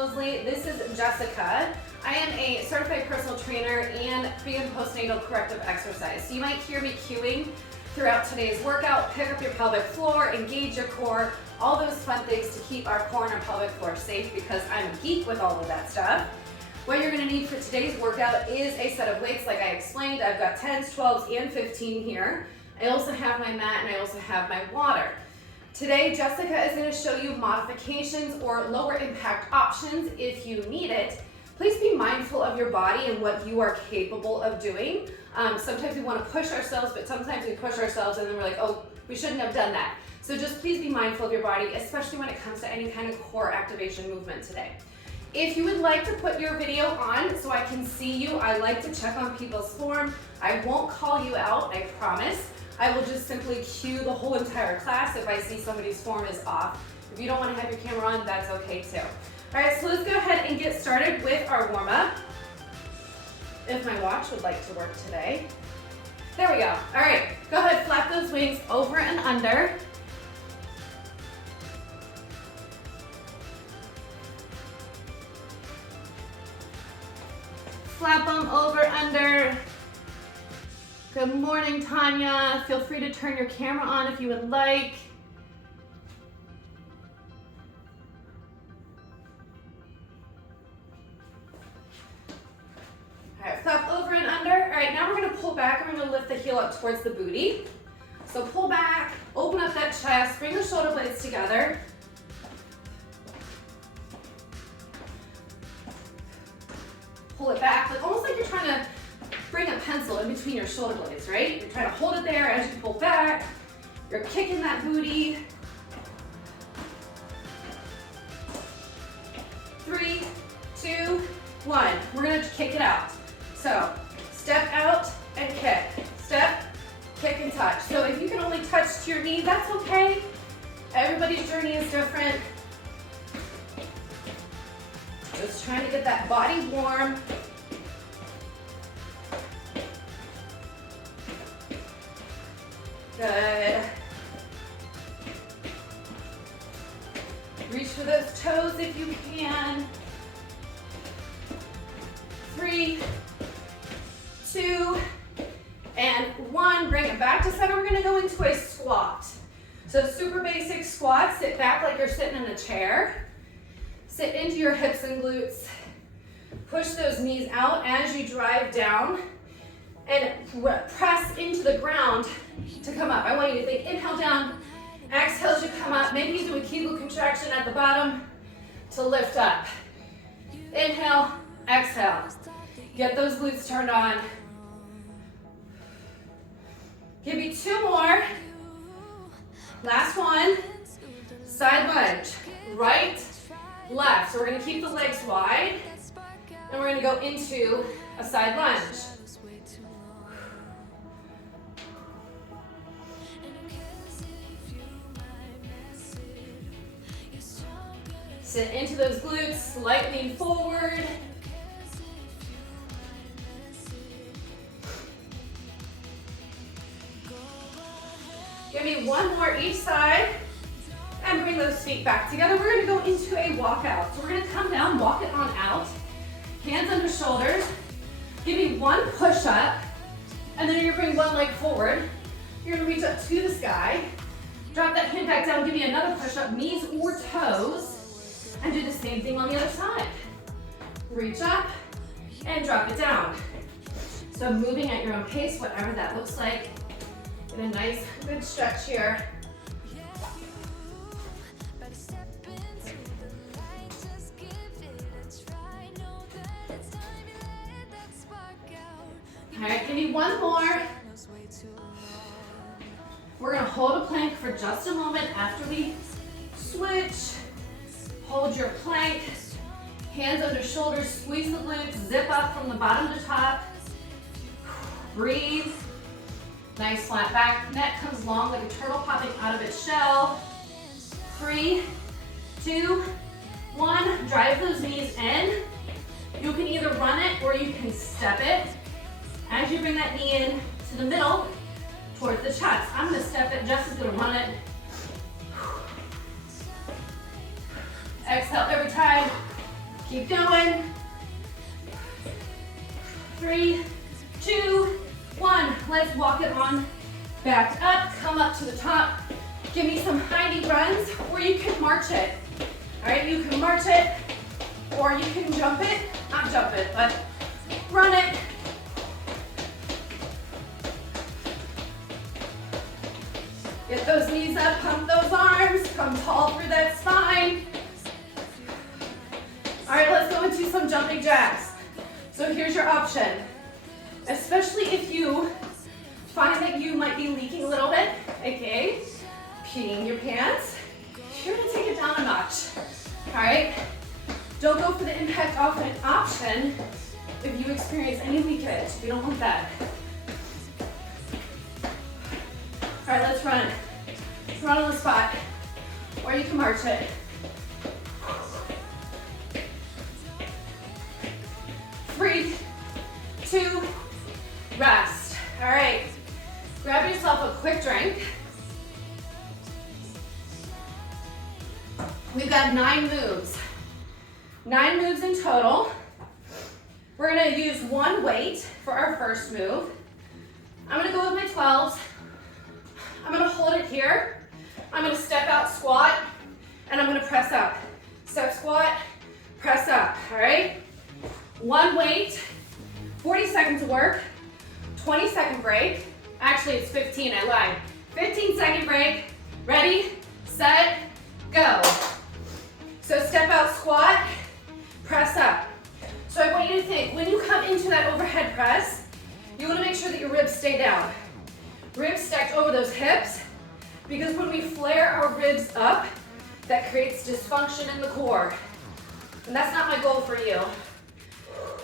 Mosley. This is Jessica. I am a certified personal trainer and pre and postnatal corrective exercise. So you might hear me cueing throughout today's workout. Pick up your pelvic floor, engage your core, all those fun things to keep our core and our pelvic floor safe, because I'm a geek with all of that stuff. What you're gonna need for today's workout is a set of weights like I explained. I've got 10s, 12s, and 15 here. I also have my mat and I also have my water. Today, Jessica is going to show you modifications or lower impact options if you need it. Please be mindful of your body and what you are capable of doing. Sometimes we want to push ourselves, but sometimes we push ourselves and then we're like, oh, we shouldn't have done that. So just please be mindful of your body, especially when it comes to any kind of core activation movement today. If you would like to put your video on so I can see you, I like to check on people's form. I won't call you out, I promise. I will just simply cue the whole entire class if I see somebody's form is off. If you don't want to have your camera on, that's okay too. All right, so let's go ahead and get started with our warm-up. If my watch would like to work today. There we go. All right, go ahead, flap those wings over and under. Flap them over, under. Good morning, Tanya. Feel free to turn your camera on if you would like. All right, flap over and under. All right, now we're gonna pull back. We're gonna lift the heel up towards the booty. So pull back, open up that chest, bring the shoulder blades together. Pull it back, like almost like you're trying to bring a pencil in between your shoulder blades, right? You're trying to hold it there as you pull back. You're kicking that booty. 3, 2, 1. We're gonna kick it out. So step out and kick. Step, kick, and touch. So if you can only touch to your knee, that's okay. Everybody's journey is different. Just trying to get that body warm. Good. Reach for those toes if you can. 3, 2, and 1. Bring it back to center. We're gonna go into a squat. So super basic squat. Sit back like you're sitting in a chair. Sit into your hips and glutes. Push those knees out as you drive down and press into the ground to come up. I want you to think inhale down, exhale as you come up. Maybe you do a Kegel contraction at the bottom to lift up. Inhale, exhale. Get those glutes turned on. Give me 2 more. Last one. Side lunge. Right, left. So we're gonna keep the legs wide and we're gonna go into a side lunge. Sit into those glutes, slight lean forward. Give me 1 more each side and bring those feet back together. We're gonna go into a walkout. So we're gonna come down, walk it on out. Hands under shoulders. Give me 1 push up and then you're gonna bring 1 leg forward. You're gonna reach up to the sky. Drop that hand back down, give me another push up, knees or toes. And do the same thing on the other side. Reach up and drop it down. So moving at your own pace, whatever that looks like. Get a nice, good stretch here. All right, give me 1 more. We're gonna hold a plank for just a moment after we switch. Hold your plank, hands under shoulders, squeeze the glutes, zip up from the bottom to top. Breathe. Nice flat back. Neck comes long like a turtle popping out of its shell. 3, 2, 1. Drive those knees in. You can either run it or you can step it. As you bring that knee in to the middle, towards the chest. I'm gonna step it, Jess is gonna run it. Exhale every time. Keep going. 3, 2, 1. Let's walk it on back up. Come up to the top. Give me some high knee runs, or you can march it. All right, you can march it, or you can jump it. Not jump it, but run it. Get those knees up, pump those arms, come tall through that spine. All right, let's go into some jumping jacks. So here's your option. Especially if you find that you might be leaking a little bit, aka peeing your pants, you're gonna take it down a notch. All right? Don't go for the impact option if you experience any leakage. We don't want that. All right, let's run. Run on the spot, or you can march it. 3, 2, rest. All right, grab yourself a quick drink. We've got 9 moves. 9 moves in total. We're gonna use one weight for our first move. I'm gonna go with my 12s. I'm gonna hold it here. I'm gonna step out, squat, and I'm gonna press up. Step, squat, press up, all right? One weight, 40 seconds of work, 20-second break. Actually, it's 15, I lied. 15-second break, ready, set, go. So step out, squat, press up. So I want you to think, when you come into that overhead press, you wanna make sure that your ribs stay down. Ribs stacked over those hips, because when we flare our ribs up, that creates dysfunction in the core. And that's not my goal for you.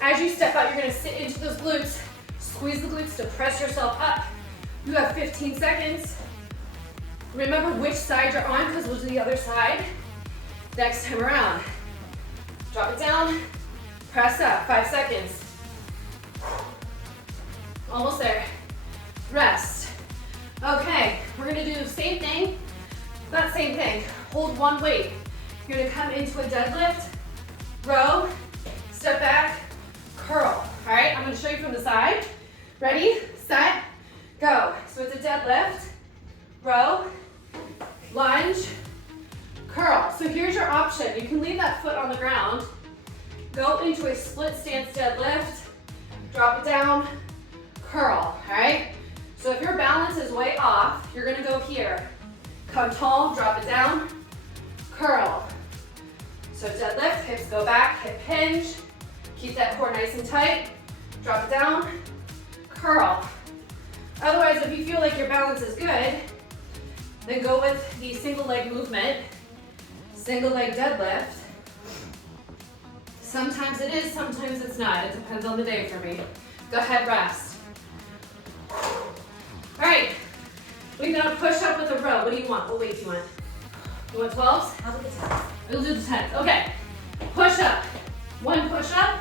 As you step out, you're gonna sit into those glutes, squeeze the glutes to press yourself up. You have 15 seconds. Remember which side you're on, because we'll do the other side next time around. Drop it down, press up, 5 seconds. Almost there. Rest. Okay, we're gonna do the same thing, not same thing. Hold one weight. You're gonna come into a deadlift, row, step back, curl. All right, I'm gonna show you from the side. Ready, set, go. So it's a deadlift, row, lunge, curl. So here's your option. You can leave that foot on the ground, go into a split stance deadlift, drop it down, curl, all right? So if your balance is way off, you're gonna go here. Come tall, drop it down, curl. So deadlift, hips go back, hip hinge. Keep that core nice and tight. Drop it down, curl. Otherwise, if you feel like your balance is good, then go with the single leg movement, single leg deadlift. Sometimes it is, sometimes it's not. It depends on the day for me. Go ahead, rest. All right, we're gonna push up with a row. What do you want? What weight do you want? You want 12s? How about the 10s? We'll do the 10s. Okay, push up. One push up,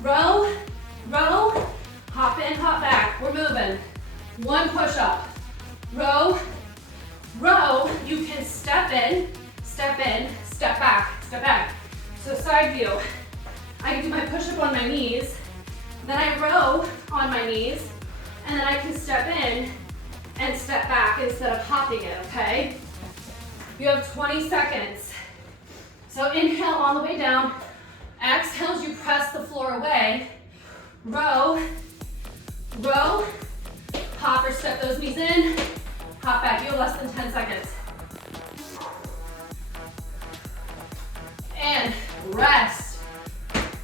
row, row, hop in, hop back. We're moving. One push up, row, row. You can step in, step back, step back. So side view. I can do my push up on my knees, then I row on my knees, and then I can step in and step back instead of hopping it, okay? You have 20 seconds. So inhale on the way down. Exhale as you press the floor away. Row, row, hop or step those knees in, hop back. You have less than 10 seconds. And rest.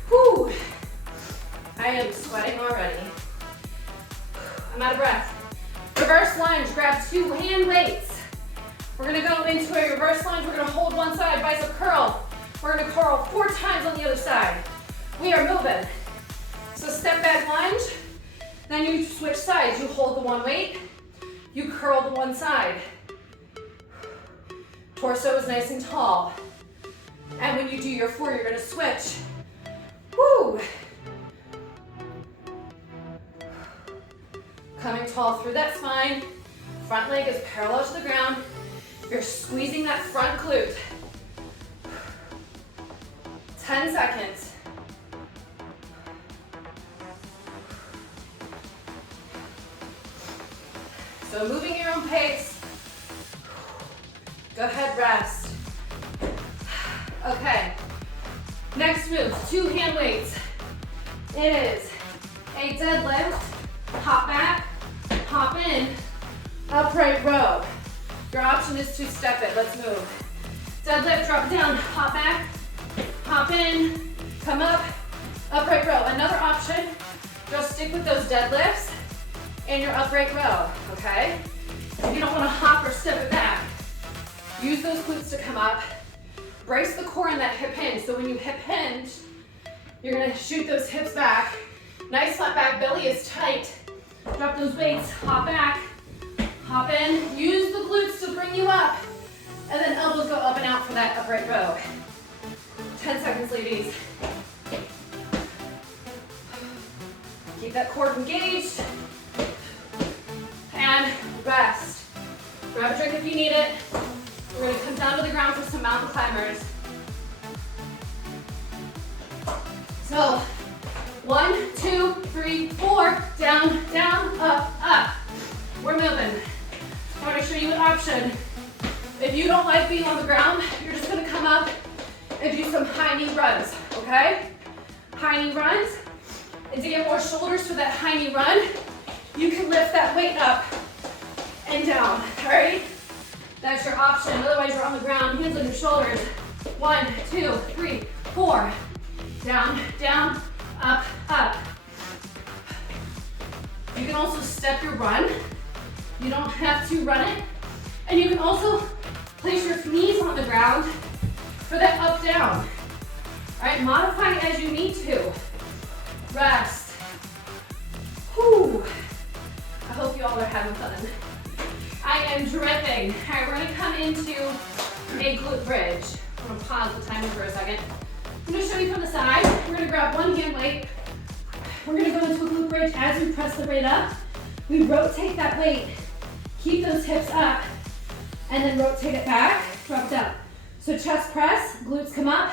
Whew. I am sweating already. I'm out of breath. Reverse lunge, grab 2 hand weights. We're gonna go into a reverse lunge. We're gonna hold one side, bicep curl. We're gonna curl 4 times on the other side. We are moving. So step back lunge, then you switch sides. You hold the one weight, you curl the one side. Torso is nice and tall. And when you do your 4, you're gonna switch. Woo! Coming tall through that spine. Front leg is parallel to the ground. You're squeezing that front glute. 10 seconds. So moving your own pace. Go ahead, rest. Okay. Next move, 2 hand weights. It is a deadlift, hop back, hop in, upright row. Your option is to step it. Let's move. Deadlift, drop down, hop back, hop in, come up, upright row. Another option, just stick with those deadlifts and your upright row, okay? If you don't want to hop or step it back, use those glutes to come up. Brace the core in that hip hinge. So when you hip hinge, you're gonna shoot those hips back. Nice flat back, belly is tight. Drop those weights, hop back, hop in. Use the glutes to bring you up. And then elbows go up and out for that upright row. 10 seconds, ladies. Keep that core engaged. And rest. Grab a drink if you need it. We're gonna come down to the ground for some mountain climbers. So, 1, 2, 3, 4, down, down, up, up. We're moving. I wanna show you an option. If you don't like being on the ground, you're just gonna come up and do some high knee runs, okay? High knee runs. And to get more shoulders for that high knee run, you can lift that weight up and down, all right? That's your option. Otherwise, you're on the ground, hands on your shoulders. 1, 2, 3, 4. Down, down, up, up. You can also step your run. You don't have to run it. And you can also place your knees on the ground for that up, down. All right, modify it as you need to. Rest. Whew. I hope you all are having fun. I am dripping. All right, we're gonna come into a glute bridge. I'm gonna pause the timer for a second. I'm gonna show you from the side. We're gonna grab one hand weight. We're gonna go into a glute bridge as we press the weight up. We rotate that weight, keep those hips up, and then rotate it back, drop it down. So chest press, glutes come up,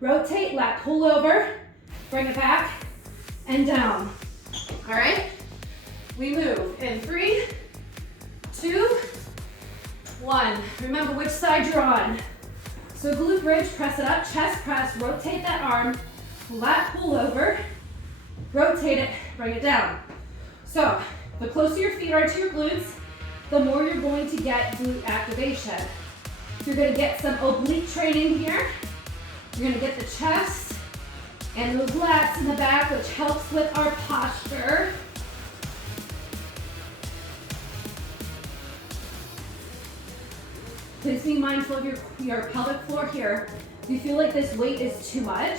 rotate, lat pull over, bring it back, and down. All right? We move in 3, 2, 1. Remember which side you're on. So glute bridge, press it up, chest press, rotate that arm, lat pull over, rotate it, bring it down. So the closer your feet are to your glutes, the more you're going to get glute activation. You're gonna get some oblique training here. You're gonna get the chest and those lats in the back, which helps with our posture. Please be mindful of your pelvic floor here. If you feel like this weight is too much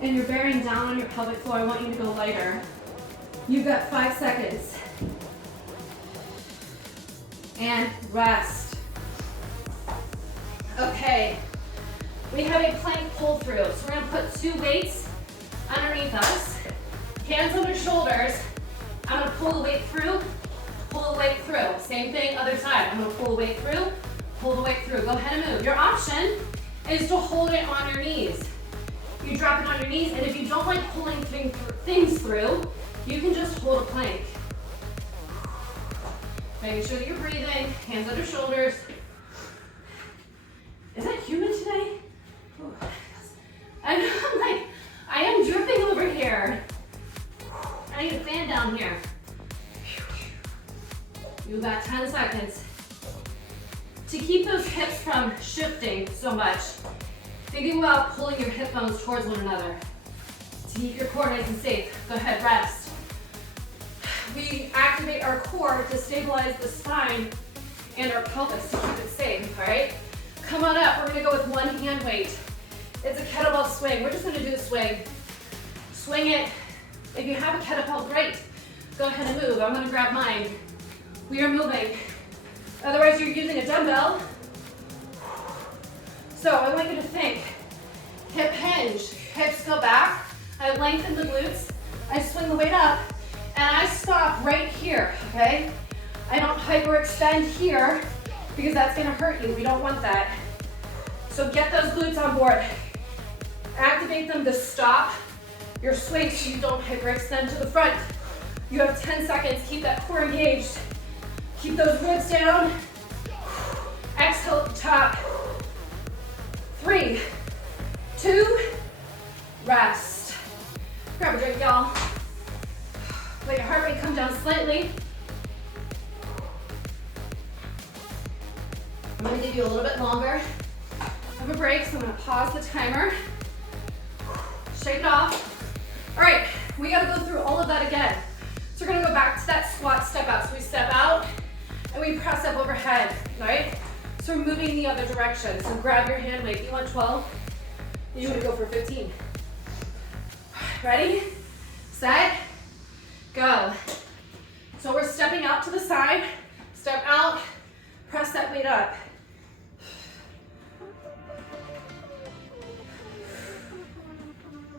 and you're bearing down on your pelvic floor, I want you to go lighter. You've got 5 seconds. And rest. Okay, we have a plank pull through. So we're gonna put 2 weights underneath us. Hands on our shoulders. I'm gonna pull the weight through, pull the weight through. Same thing, other side. I'm gonna pull the weight through, pull the weight through. Go ahead and move. Your option is to hold it on your knees. You drop it on your knees, and if you don't like pulling things through, you can just hold a plank. Making sure that you're breathing, hands under shoulders. Is that humid today? Ooh. I know, I'm like, I am dripping over here. I need a fan down here. You've got 10 seconds. To keep those hips from shifting so much, thinking about pulling your hip bones towards one another. To keep your core nice and safe, go ahead, rest. We activate our core to stabilize the spine and our pelvis to keep it safe, all right? Come on up, we're gonna go with 1 hand weight. It's a kettlebell swing. We're just gonna do a swing. Swing it. If you have a kettlebell, great. Go ahead and move. I'm gonna grab mine. We are moving. Otherwise, you're using a dumbbell. So I want you to think. Hip hinge. Hips go back. I lengthen the glutes. I swing the weight up. And I stop right here, okay? I don't hyperextend here because that's gonna hurt you. We don't want that. So get those glutes on board. Activate them to stop your swing so you don't hyperextend to the front. You have 10 seconds. Keep that core engaged. Keep those ribs down. Exhale at the top. 3, 2, rest. Grab a drink, y'all. Let your heart rate come down slightly. I'm gonna give you a little bit longer of a break, so I'm gonna pause the timer. Shake it off. All right, we gotta go through all of that again. So we're gonna go back to that squat step out. So we step out and we press up overhead, right? So we're moving the other direction. So grab your hand weight. You want 12? You want to go for 15. Ready, set, go. So we're stepping out to the side, step out, press that weight up.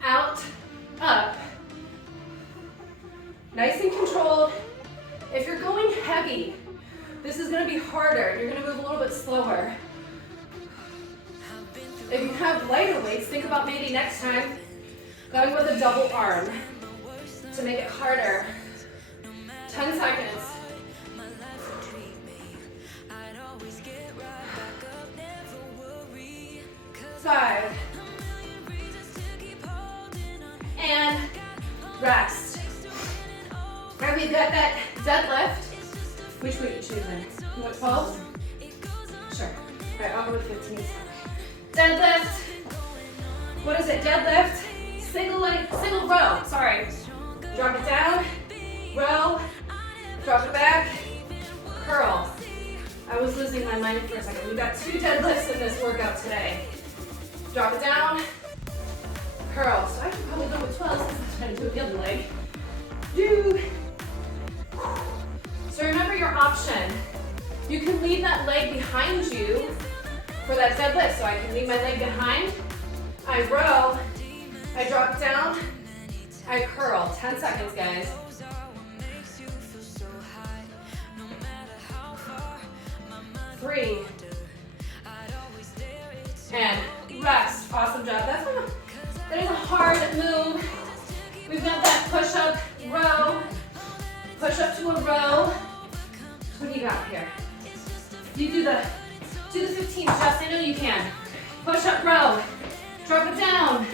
Out, up. Nice and controlled. If you're going heavy, this is gonna be harder. You're gonna move a little bit slower. If you have lighter weights, think about maybe next time going with a double arm to make it harder. 10 seconds. 5. And rest. Now we've got that deadlift. Which weight are you choosing? You want 12? Sure. All right, I'll go with 15. Deadlift. What is it? Deadlift. Single row. Sorry. Drop it down. Row. Drop it back. Curl. I was losing my mind for a second. We've got 2 deadlifts in this workout today. Drop it down. Curl. So I can probably go with 12 since I'm trying to do it the other leg. So remember your option. You can leave that leg behind you for that deadlift. So I can leave my leg behind. I row. I drop down. I curl. 10 seconds, guys. 3. And rest. Awesome job. That is a hard move. We've got that push up, row, push up to a row. What do you got here? You do the 15, Jess, I know you can. Push up, row, drop it down,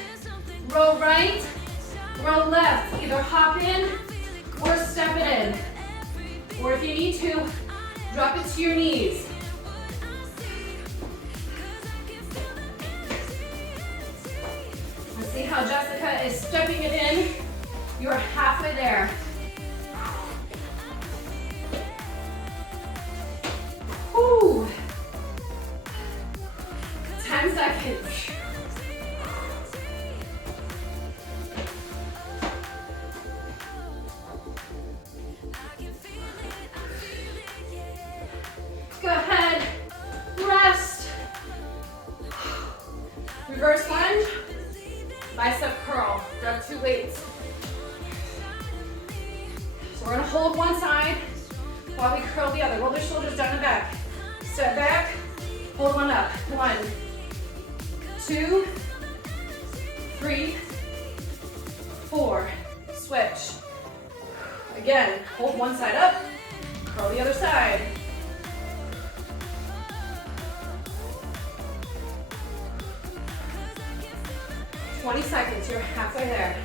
row right, row left. Either hop in or step it in. Or if you need to, drop it to your knees. Let's see how Jessica is stepping it in. You're halfway there. Whew. 10 seconds. Go ahead, rest. Reverse lunge, bicep curl. Grab 2 weights. So we're gonna hold one side while we curl the other. Roll the shoulders down and back. Step back, hold one up. 1, 2, 3, 4. Switch. Again, hold one side up, curl the other side. "20 seconds, you're halfway there.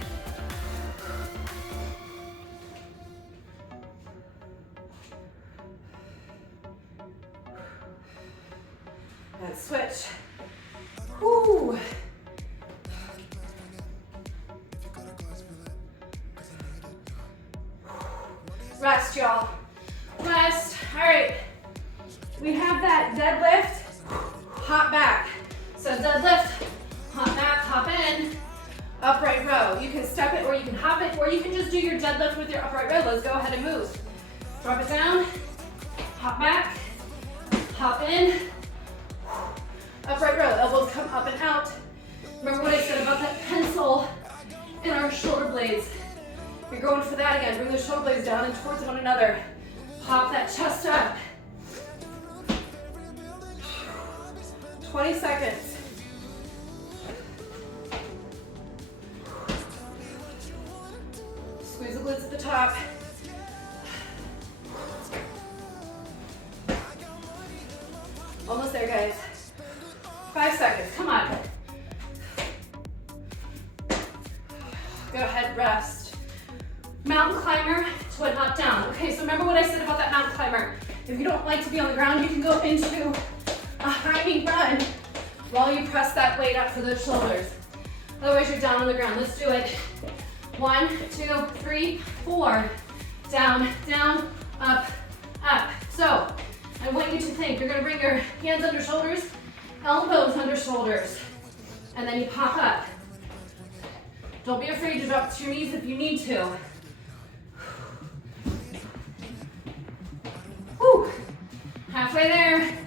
And switch. Woo. Rest, y'all. Rest. All right. We have that deadlift, hop back. So deadlift, hop back, hop in, upright row. You can step it or you can hop it or you can just do your deadlift with your upright row. Let's go ahead and move. Drop it down, hop back, hop in, upright row. Elbows come up and out. Remember what I said about that pencil in our shoulder blades. You're going for that again. Bring the shoulder blades down and towards one another. Pop that chest up. 20 seconds. Squeeze the glutes at the top. Almost there, guys. 5 seconds, come on. Go ahead, rest. Mountain climber to an up down. Okay, so remember what I said about that mountain climber. If you don't like to be on the ground, you can go into a high knee run while you press that weight up for those shoulders. Otherwise, you're down on the ground. Let's do it. 1, 2, 3, 4. Down, down, up, up. So, I want you to think, you're gonna bring your hands under shoulders, elbows under shoulders, and then you pop up. Don't be afraid to drop to your knees if you need to. Whew. Halfway there.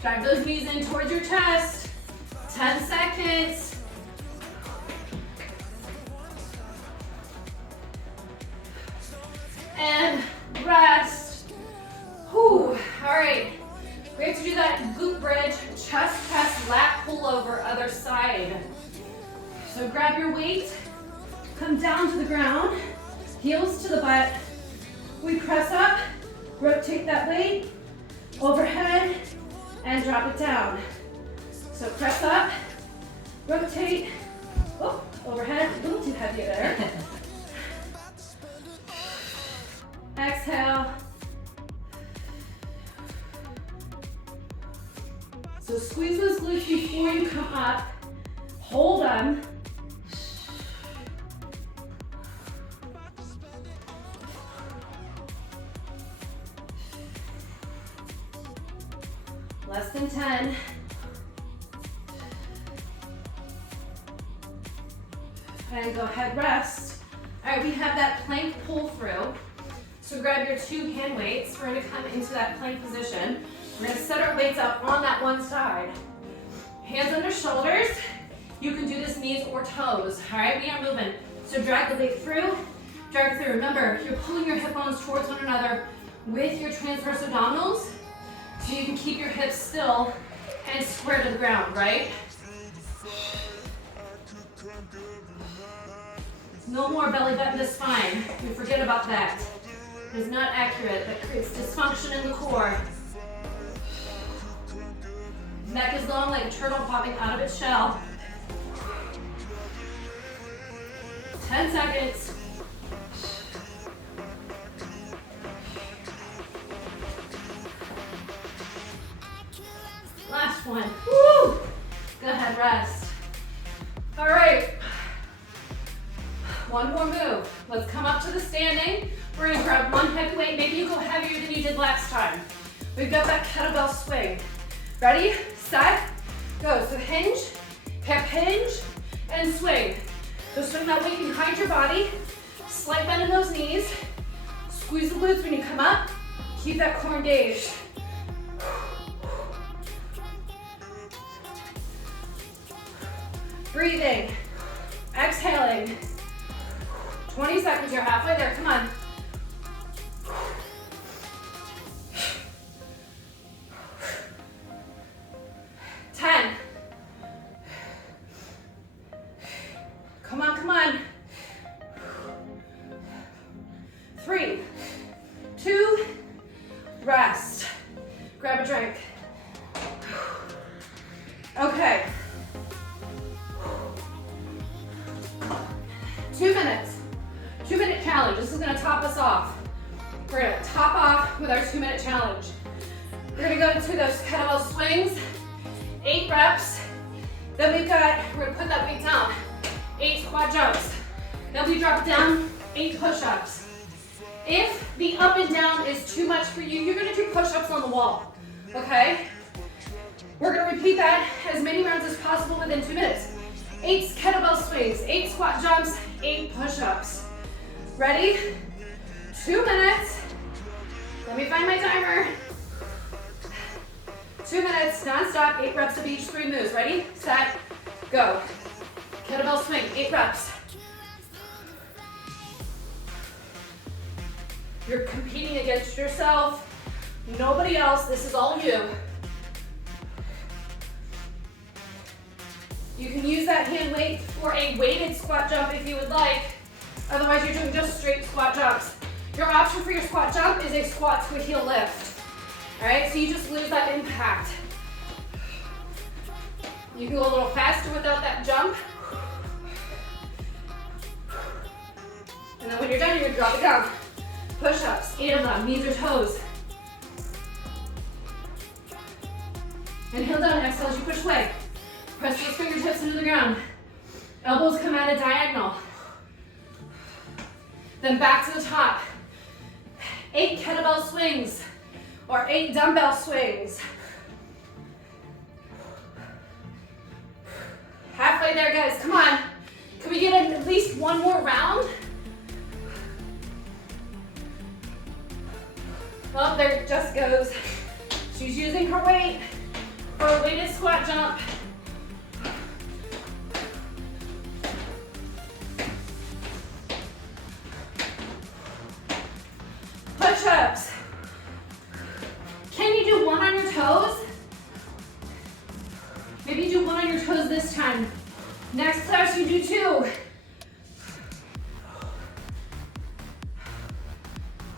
Drive those knees in towards your chest. 10 seconds. And rest. Whew. All right. We have to do that glute bridge, chest press, lat pull over, other side. So grab your weight, come down to the ground, heels to the butt. We press up, rotate that weight, overhead, and drop it down. So press up, rotate, oh, overhead, a little too heavy there. Exhale. So squeeze those glutes before you come up. Hold them. Less than 10. And go ahead, rest. All right, we have that plank pull through. So grab your 2 hand weights. We're gonna come into that plank position. We're gonna set our weights up on that one side. Hands under shoulders. You can do this knees or toes, all right? We are moving. So drag the weight through, drag it through. Remember, you're pulling your hip bones towards one another with your transverse abdominals, so you can keep your hips still and square to the ground, right? No more belly button to spine. We forget about that. It's not accurate. That creates dysfunction in the core. Neck is long like a turtle popping out of its shell. 10 seconds. Last one. Woo! Go ahead, rest. All right. One more move. Let's come up to the standing. We're gonna grab one heavy weight. Maybe you go heavier than you did last time. We've got that kettlebell swing. Ready, set, go. So hinge, hip hinge, and swing. So swing that weight behind your body. Slight bend in those knees. Squeeze the glutes when you come up. Keep that core engaged. Breathing, exhaling. 20 seconds, you're halfway there, come on. Come on, come on. 3, 2, rest. Grab a drink. Okay. 2 minutes. 2-minute challenge. This is gonna top us off. We're gonna top off with our 2-minute challenge. We're gonna go into those kettlebell swings, 8 reps. Then we're gonna put that weight down. 8 squat jumps. Then we drop down, 8 push-ups. If the up and down is too much for you, you're gonna do push-ups on the wall, okay? We're gonna repeat that as many rounds as possible within 2 minutes. 8 kettlebell swings, 8 squat jumps, 8 push-ups. Ready? 2 minutes. Let me find my timer. 2 minutes, non-stop, 8 reps of each, 3 moves. Ready, set, go. Kettlebell swing, 8 reps. You're competing against yourself, nobody else, this is all you. You can use that hand weight for a weighted squat jump if you would like. Otherwise, you're doing just straight squat jumps. Your option for your squat jump is a squat to a heel lift. All right, so you just lose that impact. You can go a little faster without that jump. And then when you're done, you're gonna drop it down. Push-ups, 8 of them, knees or toes. Inhale down, exhale as you push away. Press those fingertips into the ground. Elbows come at a diagonal. Then back to the top. 8 kettlebell swings or 8 dumbbell swings. Halfway there, guys, come on. Can we get in at least one more round? Well, there it just goes. She's using her weight for a weighted squat jump. Push-ups. Can you do one on your toes? Maybe you do one on your toes this time. Next class, you do 2.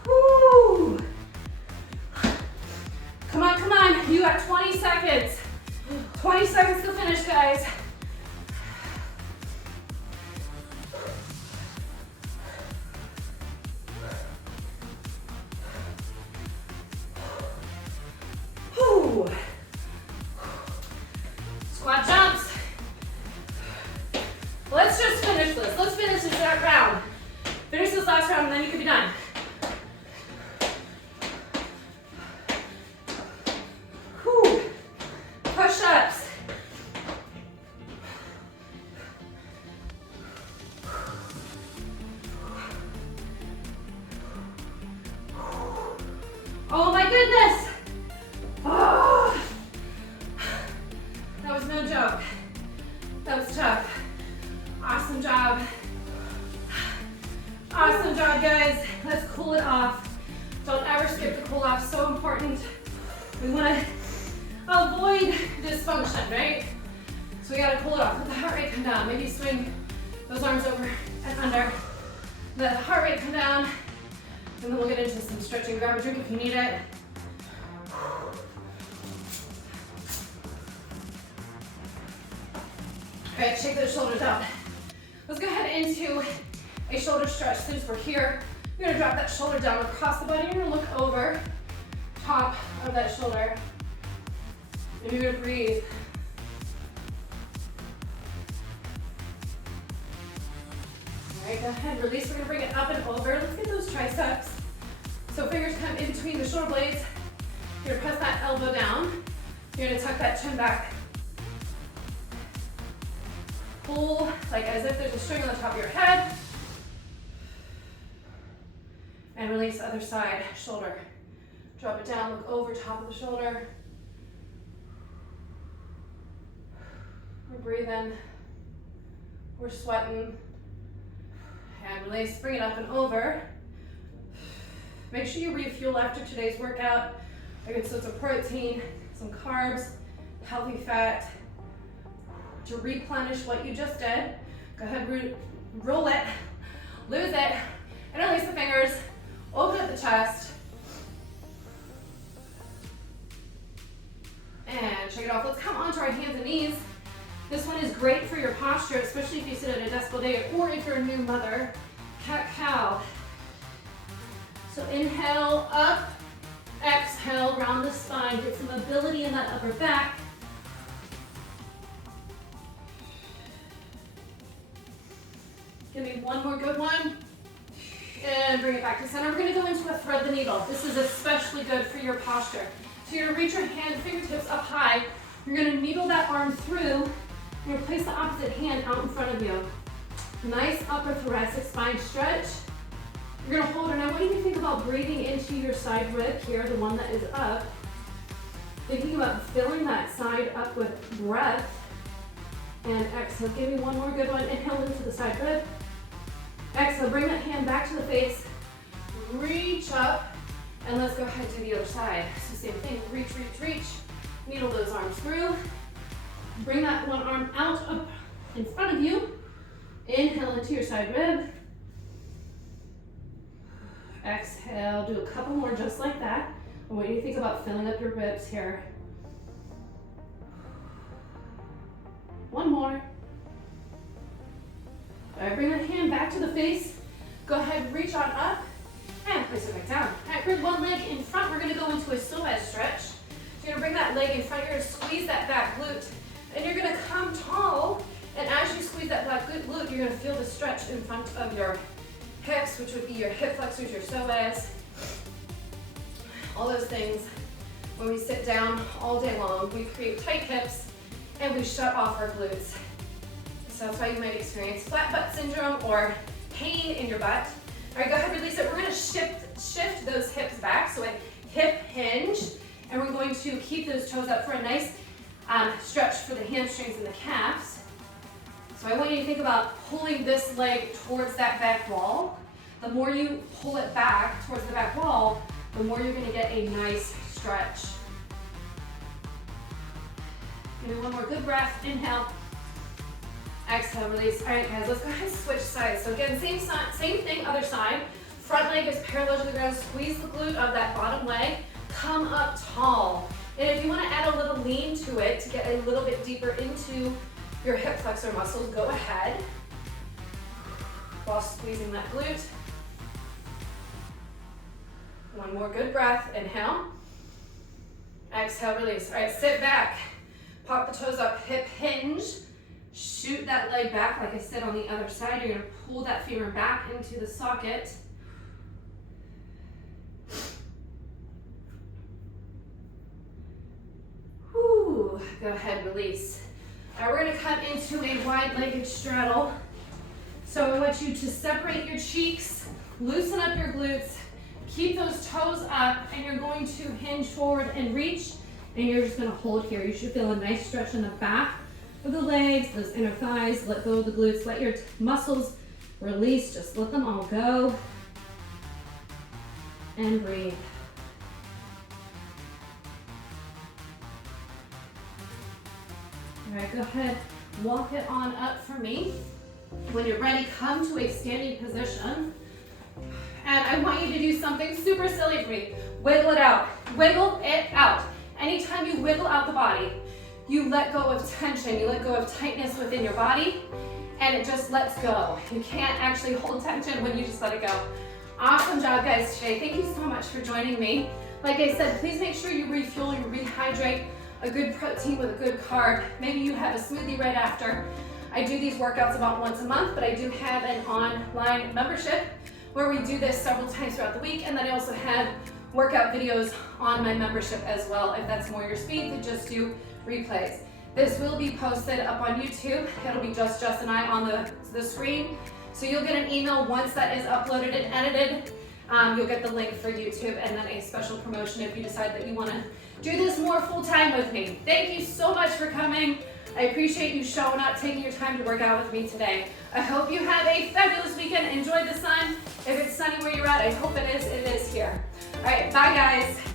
Woo! Come on, come on. You got 20 seconds. 20 seconds to finish, guys. Whew. Squat jumps. Let's just finish this. Let's finish this round. Finish this last round and then you can be done. Whew. Push-ups. Oh my goodness. Oh. That was no joke. That was tough. Awesome job. Awesome job, guys. Let's cool it off. Don't ever skip the cool off. So important. We want to avoid dysfunction, right? So we got to cool it off. Let the heart rate come down. Maybe swing those arms over and under. Let the heart rate come down. And then we'll get into some stretching. Grab a drink if you need it. All right, shake those shoulders out. Let's go ahead into a shoulder stretch. Since we're here, you're gonna drop that shoulder down across the body. You're gonna look over top of that shoulder. And you're gonna breathe. All right, go ahead, release. We're gonna bring it up and over. Let's get those triceps. So fingers come in between the shoulder blades. You're gonna press that elbow down. You're gonna tuck that chin back. Pull, like as if there's a string on the top of your head. And release the other side, shoulder. Drop it down, look over top of the shoulder. We're breathing. We're sweating. And release, bring it up and over. Make sure you refuel after today's workout. Like so it's a protein, some carbs, healthy fat. To replenish what you just did, go ahead, roll it, lose it, and release the fingers. Open up the chest. And shake it off. Let's come onto our hands and knees. This one is great for your posture, especially if you sit at a desk all day or if you're a new mother. Cat-cow. So inhale, up, exhale, round the spine. Get some mobility in that upper back. Give me one more good one. And bring it back to center. We're gonna go into a thread the needle. This is especially good for your posture. So you're gonna reach your hand, fingertips up high. You're gonna needle that arm through. You're gonna place the opposite hand out in front of you. Nice upper thoracic spine stretch. You're gonna hold it. Now, what do you think about breathing into your side rib here, the one that is up? Thinking about filling that side up with breath. And exhale, give me one more good one. Inhale into the side rib. Exhale, bring that hand back to the face. Reach up, and let's go ahead to the other side. So same thing, reach, reach, reach. Needle those arms through. Bring that one arm out up in front of you. Inhale into your side rib. Exhale, do a couple more just like that. I want you to think about filling up your ribs here. One more. All right, bring that hand back to the face. Go ahead, reach on up and place it back down. All right, bring one leg in front. We're gonna go into a psoas stretch. So you're gonna bring that leg in front. You're gonna squeeze that back glute and you're gonna come tall. And as you squeeze that back glute, you're gonna feel the stretch in front of your hips, which would be your hip flexors, your psoas, all those things. When we sit down all day long, we create tight hips and we shut off our glutes. So that's why you might experience flat butt syndrome or pain in your butt. All right, go ahead, release it. We're gonna shift those hips back, so a hip hinge, and we're going to keep those toes up for a nice stretch for the hamstrings and the calves. So I want you to think about pulling this leg towards that back wall. The more you pull it back towards the back wall, the more you're gonna get a nice stretch. Give me one more good breath, inhale. Exhale, release. All right, guys, let's go ahead and switch sides. So again, same thing, other side. Front leg is parallel to the ground. Squeeze the glute of that bottom leg. Come up tall. And if you want to add a little lean to it to get a little bit deeper into your hip flexor muscles, go ahead while squeezing that glute. One more good breath. Inhale. Exhale, release. All right, sit back. Pop the toes up, hip hinge. Shoot that leg back, like I said, on the other side. You're gonna pull that femur back into the socket. Whew, go ahead, release. All right, we're gonna come into a wide-legged straddle. So I want you to separate your cheeks, loosen up your glutes, keep those toes up, and you're going to hinge forward and reach, and you're just gonna hold here. You should feel a nice stretch in the back of the legs, those inner thighs. Let go of the glutes, let your muscles release, just let them all go. And breathe. All right, go ahead, walk it on up for me. When you're ready, come to a standing position. And I want you to do something super silly for me. Wiggle it out, wiggle it out. Anytime you wiggle out the body, you let go of tension, you let go of tightness within your body, and it just lets go. You can't actually hold tension when you just let it go. Awesome job, guys, today. Thank you so much for joining me. Like I said, please make sure you refuel, you rehydrate, a good protein with a good carb. Maybe you have a smoothie right after. I do these workouts about once a month, but I do have an online membership where we do this several times throughout the week, and then I also have workout videos on my membership as well. If that's more your speed, to just do replays. This will be posted up on YouTube. It'll be just and I on the screen. So you'll get an email once that is uploaded and edited. You'll get the link for YouTube and then a special promotion if you decide that you want to do this more full time with me. Thank you so much for coming. I appreciate you showing up, taking your time to work out with me today. I hope you have a fabulous weekend. Enjoy the sun. If it's sunny where you're at, I hope it is here. All right, bye guys.